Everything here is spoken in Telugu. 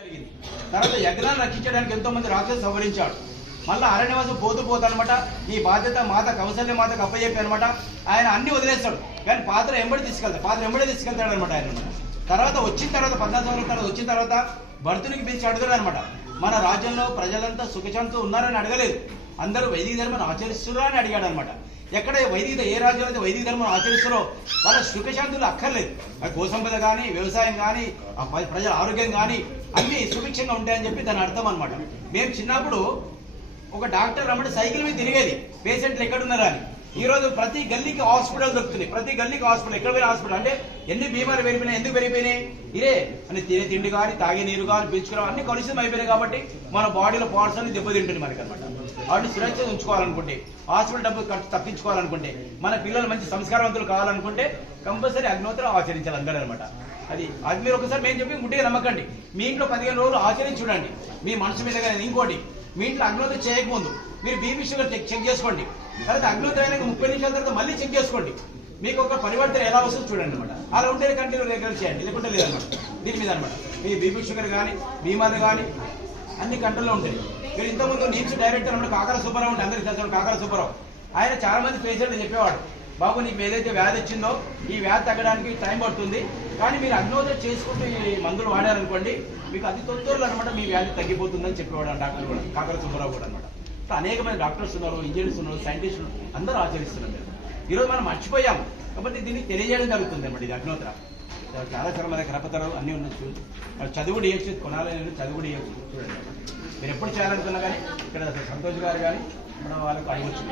జరిగింది. తర్వాత యజ్ఞాన్ని రక్షించడానికి ఎంతో మంది రాక్షసులు సవరించాడు. మళ్ళీ అరణ్యవాసం పోతూ అనమాట. ఈ బాధ్యత మాత కౌసల్య మాతకు అప్పచెప్పి అనమాట. ఆయన అన్ని వదిలేస్తాడు, కానీ పాత్ర ఎంబడి తీసుకెళ్తాడు అనమాట ఆయన. తర్వాత వచ్చిన తర్వాత 14 సంవత్సరాల తర్వాత వచ్చిన తర్వాత భర్తునికి పిలిచి అడగడు అనమాట. మన రాజ్యంలో ప్రజలంతా సుఖశాంతితో ఉన్నారని అడగలేదు, అందరూ వైదిక ధర్మాన్ని ఆచరిస్తున్నారా అని అడిగాడు అనమాట. ఎక్కడ ఏ రాజ్యంలో అయితే వైదిక ధర్మం ఆచరిస్తారో వాళ్ళ సుఖశాంతులు అక్కర్లేదు. గోసంపద కానీ, వ్యవసాయం కానీ, ప్రజల ఆరోగ్యం కానీ అన్ని సుభిక్షంగా ఉంటాయని చెప్పి దాని అర్థం అనమాట. మేము చిన్నప్పుడు ఒక డాక్టర్ రమ్మని సైకిల్ మీద తిరిగేది, పేషెంట్లు ఎక్కడున్నారా అని. ఈ రోజు ప్రతి గల్లీకి హాస్పిటల్ దొరుకుతుంది, ప్రతి గల్లీకి హాస్పిటల్. ఎక్కడ పోయిన హాస్పిటల్ అంటే ఎన్ని బీమాలు పెరిగిపోయినాయి, ఎందుకు పెరిగిపోయినాయి? ఇదే అని తినే తిండి కానీ, తాగే నీరు కానీ, పీల్చుకోవడం అన్ని కలుషితం అయిపోయినాయి. కాబట్టి మన బాడీలో పార్ట్స్ అన్ని దెబ్బతింటుంది మనకి అనమాట. వాటిని సురక్షితంగా ఉంచుకోవాలనుకుంటే, హాస్పిటల్ డబ్బు ఖర్చు తప్పించుకోవాలనుకుంటే, మన పిల్లలు మంచి సంస్కారవంతులు కావాలనుకుంటే కంపల్సరీ అగ్నిహోత్రం ఆచరించాలి అందరూ అనమాట. అది మీరు ఒకసారి మేము చెప్పి గుడ్డిగా నమ్మకండి. మీ ఇంట్లో 15 రోజులు ఆచరించి చూడండి మీ మనసు మీద. కానీ ఇంకోటి, మీ ఇంట్లో అగ్నిహోత్రం చేయకముందు మీరు బీపీ షుగర్ చెక్ చేసుకోండి. తర్వాత అగ్నిహోత్రం అయినా 30 నిమిషాల తర్వాత మళ్ళీ చెక్ చేసుకోండి. మీకు ఒక పరివర్తన ఎలా వస్తుందో చూడండి అనమాట. అలా ఉంటే కంటిన్యూ రెగ్యులర్ చేయండి, లేకుంటే లేదనమాట. దీని మీద అనమాట మీ బీపీ షుగర్ కానీ, బీమాలు కానీ అన్ని కంట్రోల్లో ఉంటాయి. మీరు ఇంతకుముందు నీమ్స్ డైరెక్టర్ అన్నమాట కాకర సుబ్బారావు ఉంటే అందరికీ తెలుసు. కాకర సుబ్బారావు ఆయన చాలా మంది పేషెంట్లు చెప్పేవాడు, బాబు నీకు ఏదైతే వ్యాధి వచ్చిందో ఈ వ్యాధి తగ్గడానికి టైం పడుతుంది, కానీ మీరు అగ్నిహోత్రం చేసుకుంటూ ఈ మందులు వాడారనుకోండి మీకు అతి తొందరలో అనమాట మీ వ్యాధి తగ్గిపోతుందని చెప్పేవాడు డాక్టర్ కూడా, కాకర సుబ్బారావు కూడా అనమాట. అనేక మంది డాక్టర్స్ ఉన్నారు, ఇంజనీర్స్ ఉన్నారు, సైంటిస్టులు అందరూ ఆచరిస్తున్నారు. ఈరోజు మనం మర్చిపోయాము కాబట్టి దీన్ని తెలియజేయడం జరుగుతుంది అనమాట. ఇది అగ్నిహోత్ర చాలా మన కరపతలు అన్నీ ఉండొచ్చు, చదువుడు ఇవ్వచ్చు, కొనాలని చదువుడు ఇవ్వచ్చు. చూడండి మీరు ఎప్పుడు చేయాలనుకున్నా కానీ ఇక్కడ సంతోష్ గారు కానీ మనం వాళ్ళకు అడగవచ్చు.